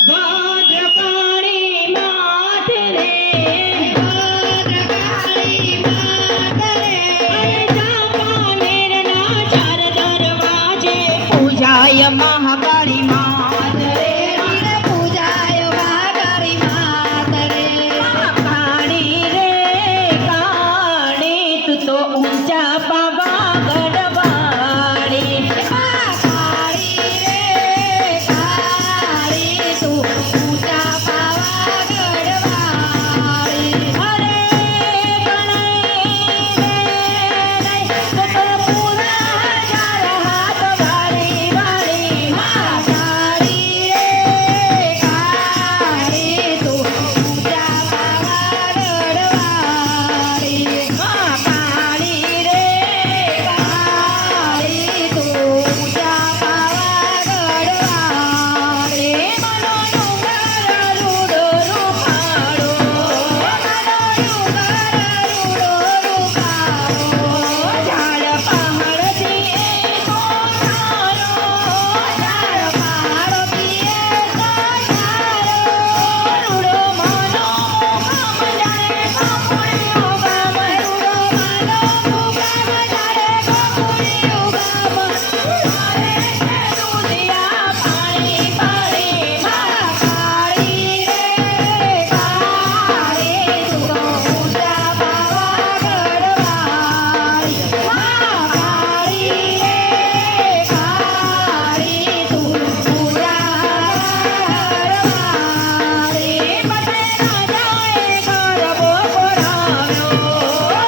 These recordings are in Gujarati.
ભદ્રકાળી માત રે ભદ્રકાળી માત રે ચાંપાનેરના ચાર દરવાજે પૂજાય મહાકાળી માત રે પૂજાય મહાકાળી માત રે કાળી રે કાળી તું તો ઊંચા પાવાગઢ વાળી કાળી રે કાળી તું ઊંચા પાવાગઢ વાળી અરે ગણાઈ રે તો પૂરા ચાર હાથ વાળી વાળી કાળી રે કાળી તું ઊંચા પાવાગઢ વાળી કાળી રે કાળી તું ઊંચા પાવાગઢ વાળી મનો ડુંગર રૂડો રૂપાળો મનો ડુંગર રૂડો રૂપાળો ઝાડ પહાડથી એકો ધારો ઝાડ પહાડથી એકો ધારો રૂડો મનો મુકામ જાણે ગોકુળિયું ગામ રૂડો મનો મુકામ જાણે ગોકુળિયું ગામ મારે છે દુધિયા પાણી પાણી મારા કાળી રે કાળી તું તો ઊંચા પાવાગઢ વાળી મારા કાળી રે કાળી તું ઊંચા પાવાગઢ વાળી પતે રાજાએ ગરબો કરાવ્યો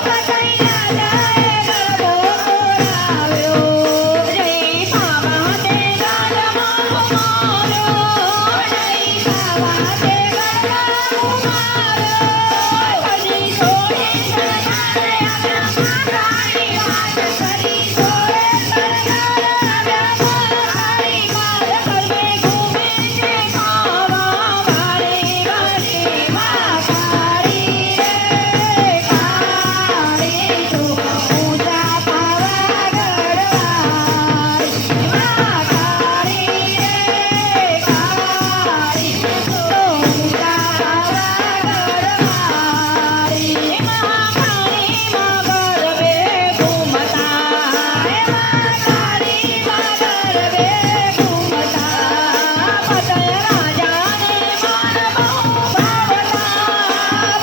પતે રાજાએ ગરબો કરાવ્યો જય બાબા તે ગાલમાં ઉમાર્યો જય બાબા તે ગાલમાં ઉમાર્યો હજી સોળે સરદારે આવ્યા કાળી વાત કરી સોળે સરદાર આવ્યા કાળી વાત કરવે ઘૂમે છે ખાવા વાળી વાળી માં કાળી રે કાળી તું ઊંચા પાવાગઢ વાળી માં કાળી રે કાળી તું ઊંચા પાવાગઢ વાળી મહાકાળી માં ગરબે ઘૂમતા મહાકાળી માં ગરબે ઘૂમતા પતય રાજાને મન બહુ ભાવતા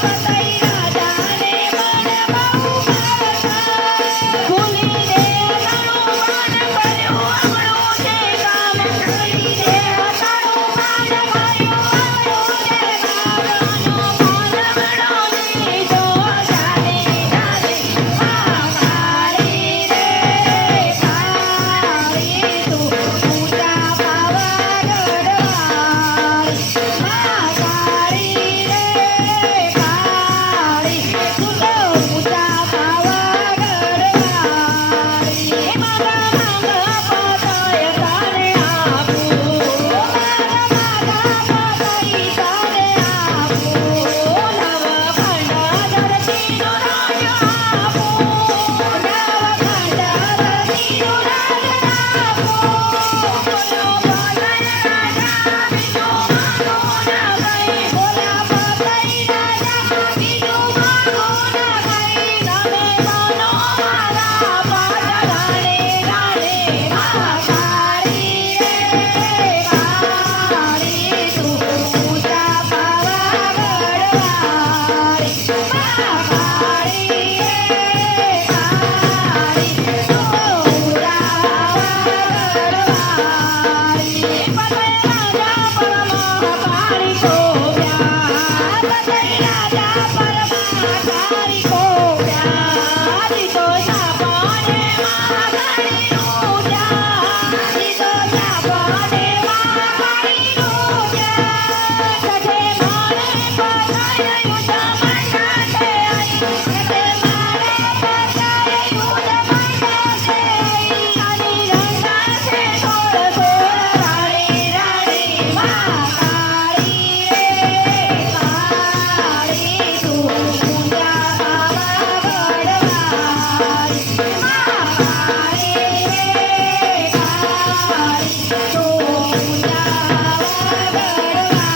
પતય રાજાને મન બહુ ભાવતા ભૂલીને તારું મન કર્યું આપણું જે કામ ભૂલીને તારું મન કર્યું આપણું જે કામ પાલવડો લીધો જાને જાને કાળી રે કાળી તું ઊંચા પાવાગઢ વાળી કાળી રે કાળી તું તો ઊંચા પાવાગઢ વાળી મારા માંગા પતય તારે આપું મારા માંગા પતય તારે આપું નવખંડ ધરતીનો રાજ આપું નવખંડ ધરતીનો રાજ આપું બોલો પતય રાજા બીજું માગું ના કઈ બોલા પતય રાજા બીજું માગું ના કઈ તમે બનો મારા પાટ રાણે રાણે કાળી રે કાળી તું ઊંચા પાવાગઢ વાળી કાળી રે કાળી તું ઊંચા પાવાગઢ વાળી પતય રાજા પરમા કાળી કોપ્યા પતય રાજા પરમા કાળી કોપ્યા દીધો સાપને મહાકાળીનું જા દીધો સાપને મહાકાળીનું જા સજે મારે પતાય યુદ્ધ મંડાતે આઈ સજે મારે પતાય યુદ્ધ મંડાતે આઈ આની રંગા છે થોડ થોડ રાણી રાણી માં કાળી રે કાળી તું ઊંચા પાવાગઢ વાળી માં કાળી રે કાળી તું ઊંચા પાવાગઢ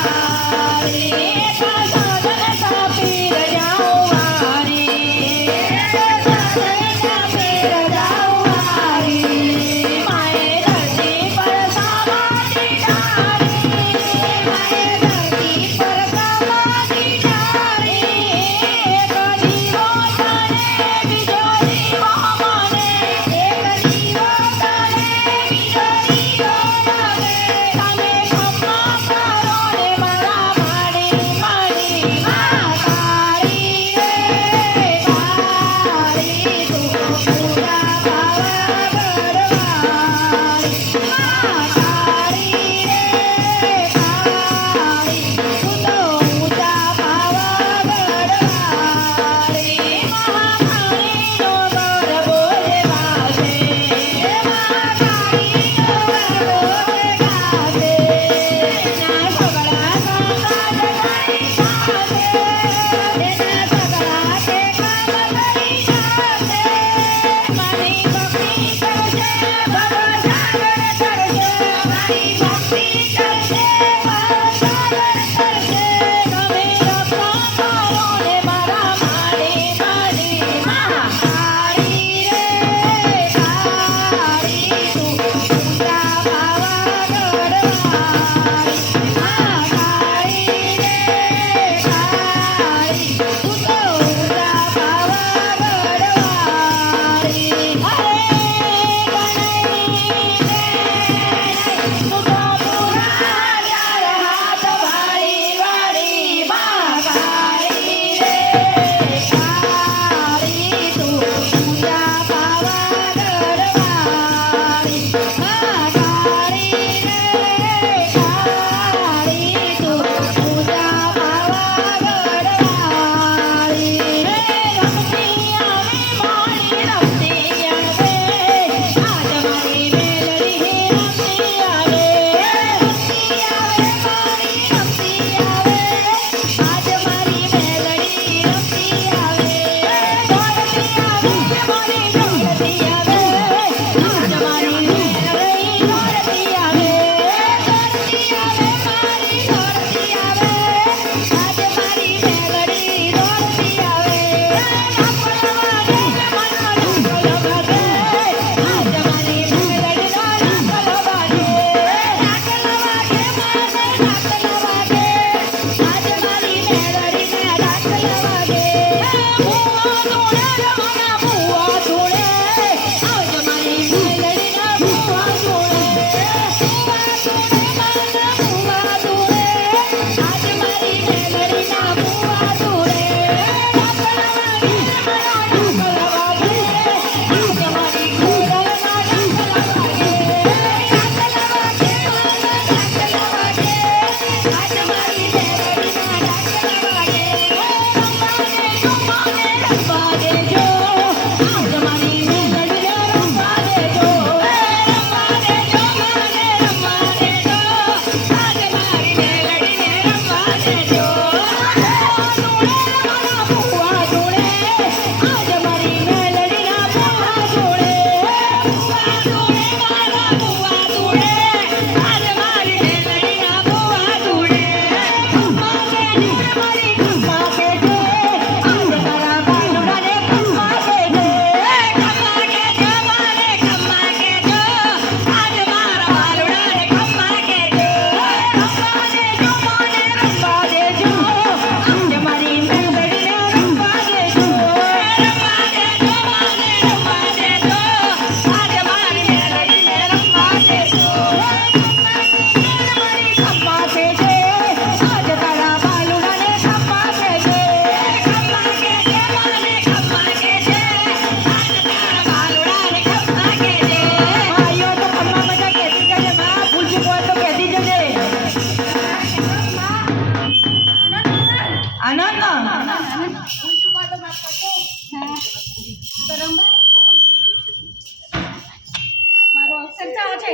મારો અક્ષર ચાવો છે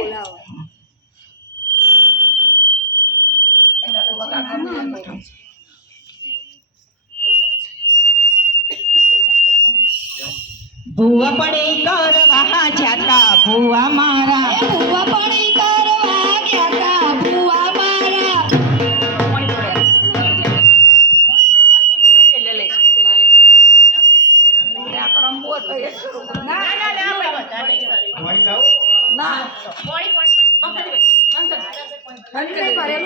ભૂવા પડી કરવા જાતા ભૂવા મારા ભૂવા પડી કરવા ગયા તા ભૂવા મારા ના